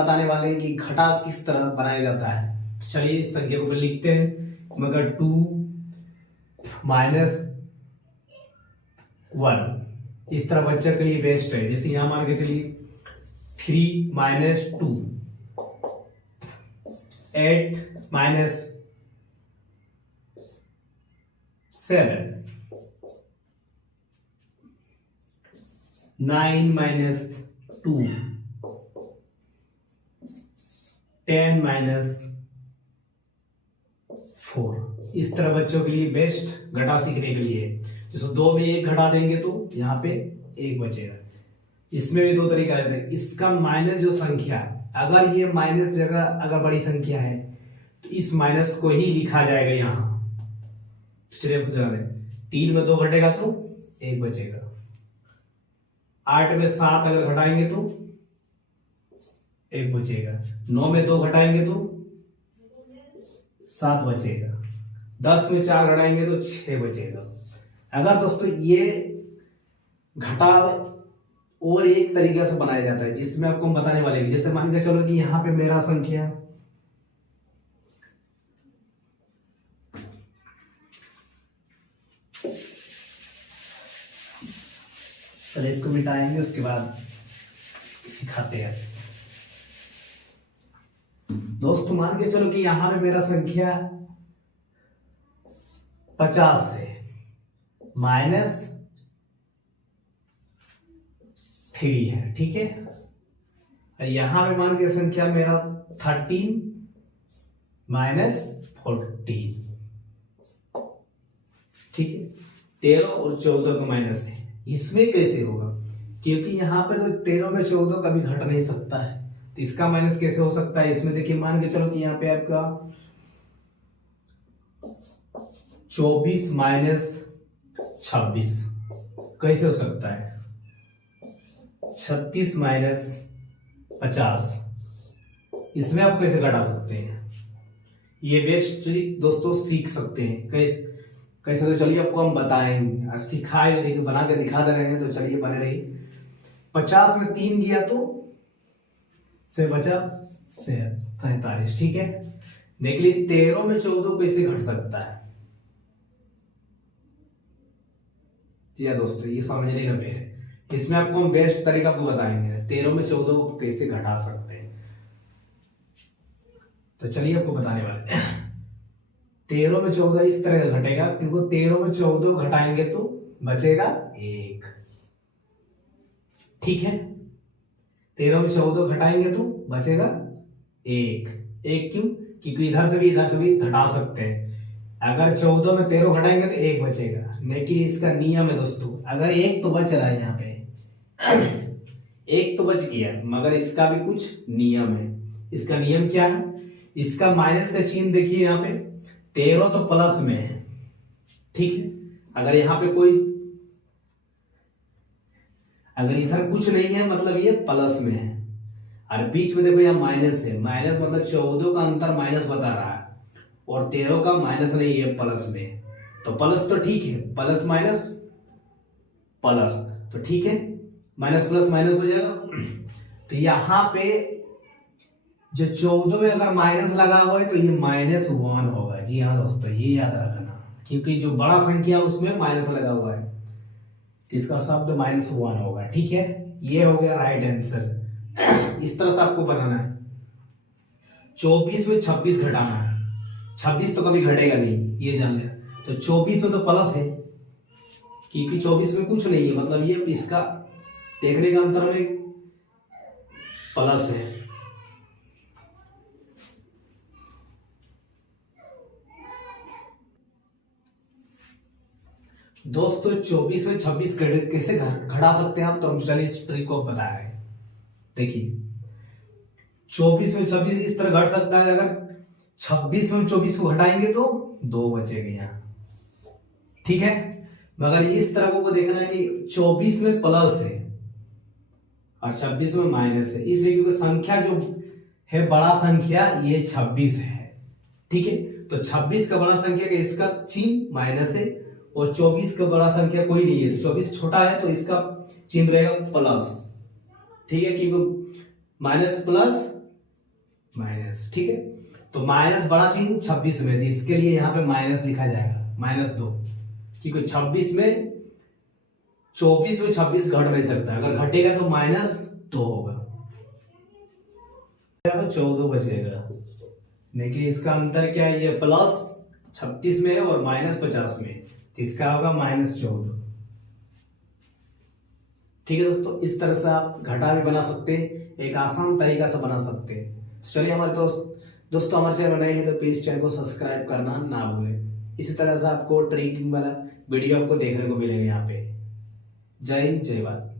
बताने वाले हैं कि घटा किस तरह बनाया जाता है। चलिए इस संख्या को लिखते हैं। मगर 2 - 1 इस तरह बच्चे के लिए बेस्ट है। जैसे यहां मान के चलिए 3 - 2, 8 - 7, 9 - 2, 10 - 4 इस तरह बच्चों के लिए बेस्ट घटा सीखने के लिए। जैसे 2 में 1 घटा देंगे तो यहाँ पे 1 बचेगा। इसमें भी 2 तरीका है। इसका माइनस जो संख्या, अगर ये माइनस जगह अगर बड़ी संख्या है तो इस माइनस को ही लिखा जाएगा यहाँ। चलिए 3 में 2 घटेगा तो 1 बचेगा। 8 में 7 अगर घटाएंगे तो 1 बचेगा। 9 में 2 घटाएंगे तो 7 बचेगा। 10 में 4 घटाएंगे तो 6 बचेगा। अगर दोस्तों ये घटा और एक तरीके से बनाया जाता है जिसमें आपको हम बताने वाले हैं। जैसे मान के चलो कि यहां पे मेरा संख्या चलिए इसको मिटाएंगे, उसके बाद सिखाते हैं। दोस्तों मान के चलो कि यहां पे मेरा संख्या 50 से -3 है, ठीक है। और यहां पे मान के संख्या मेरा 13 - 14, ठीक है। 13 और 14 का माइनस है। इसमें कैसे होगा, क्योंकि यहाँ पे तो 13 में 14 कभी घट नहीं सकता है, तो इसका माइनस कैसे हो सकता है। इसमें देखिए मान के चलो कि यहाँ पे आपका 24 - 26 कैसे हो सकता है। 36 - 50 इसमें आप कैसे घटा सकते हैं। ये बेस्ट ट्रिक दोस्तों सीख सकते हैं कैसे। तो चलिए आपको हम बताएंगे, सिखाए देखिए बना के दिखा दे रहे हैं। तो चलिए बने रहिए। 50 में 3 गया तो से बचा 47, ठीक है। लेकिन 13 में 14 कैसे घट सकता है। जी हाँ दोस्तों, ये समझने का है। इसमें आपको हम बेस्ट तरीका आपको बताएंगे 13 में 14 को कैसे घटा सकते हैं। तो चलिए आपको बताने वाले 13 में 14 इस तरह घटेगा, क्योंकि 13 में 14 घटाएंगे तो बचेगा 1, ठीक है। 13 में 14 घटाएंगे तो बचेगा 1। क्यों, क्योंकि इधर से भी घटा सकते हैं। अगर 14 में 13 घटाएंगे तो 1 बचेगा। लेकिन इसका नियम है दोस्तों, अगर 1 तो बच रहा है यहाँ पे 1 तो बच गया, मगर इसका भी कुछ नियम है। इसका नियम क्या है, इसका माइनस का चिन्ह देखिए यहाँ पे 13 तो प्लस में है, ठीक है। अगर यहाँ पे अगर इधर कुछ नहीं है मतलब ये प्लस में है, और बीच में देखो यहाँ माइनस है। माइनस मतलब 14 का अंतर माइनस बता रहा है, और 13 का माइनस नहीं है, प्लस में। तो प्लस तो ठीक है, प्लस माइनस प्लस तो ठीक है, माइनस प्लस माइनस हो जाएगा। तो यहाँ पे जो 14 में अगर माइनस लगा हुआ है तो ये -1 होगा। जी हाँ दोस्तों, ये याद रखना, क्योंकि जो बड़ा संख्या उसमें माइनस लगा हुआ है, तो इसका शब्द -1 होगा, ठीक है। ये हो गया राइट आंसर। इस तरह से आपको बनाना है। 24 में 26 घटाना है। 26 तो कभी घटेगा नहीं, ये जान लेना। तो 24 में तो प्लस है, क्योंकि 24 में कुछ नहीं है, मतलब ये इसका देखने का अंतर में प्लस है। दोस्तों 24 में 26 कैसे घटा सकते हैं आप, तो हम चलिए इस ट्रिक को बता रहे हैं। देखिए 24 में 26 इस तरह घट सकता है। अगर 26 में 24 को घटाएंगे तो 2 बचेगा यहाँ, ठीक है। मगर इस तरह को देखना है कि 24 में प्लस है और 26 में माइनस है, इसलिए क्योंकि संख्या जो है बड़ा संख्या ये 26 है, ठीक है। तो 26 का बड़ा संख्या का इसका चिन्ह माइनस है, और 24 का बड़ा संख्या कोई नहीं है, तो 24 छोटा है तो इसका चिन्ह रहेगा प्लस, ठीक है। क्योंकि माइनस प्लस माइनस, ठीक है। तो माइनस बड़ा चिन्ह 26 में, जिसके लिए यहाँ पे माइनस लिखा जाएगा, -2, क्योंकि 26 में 24 में 26 घट नहीं सकता, अगर घटेगा तो -2 होगा, तो 14 बचेगा। लेकिन इसका अंतर क्या है, ये प्लस 36 में है और -50 में, तो इसका होगा -14। ठीक है दोस्तों, इस तरह से आप घटा भी बना सकते हैं, एक आसान तरीका से बना सकते हैं। चलिए हमारे दोस्तों हमारे चैनल नए हैं तो प्लीज चैनल को सब्सक्राइब करना ना भूलें। इसी तरह से आपको ट्रिक वाला वीडियो आपको देखने को मिलेगा यहाँ पे। जय हिंद, जय भारत।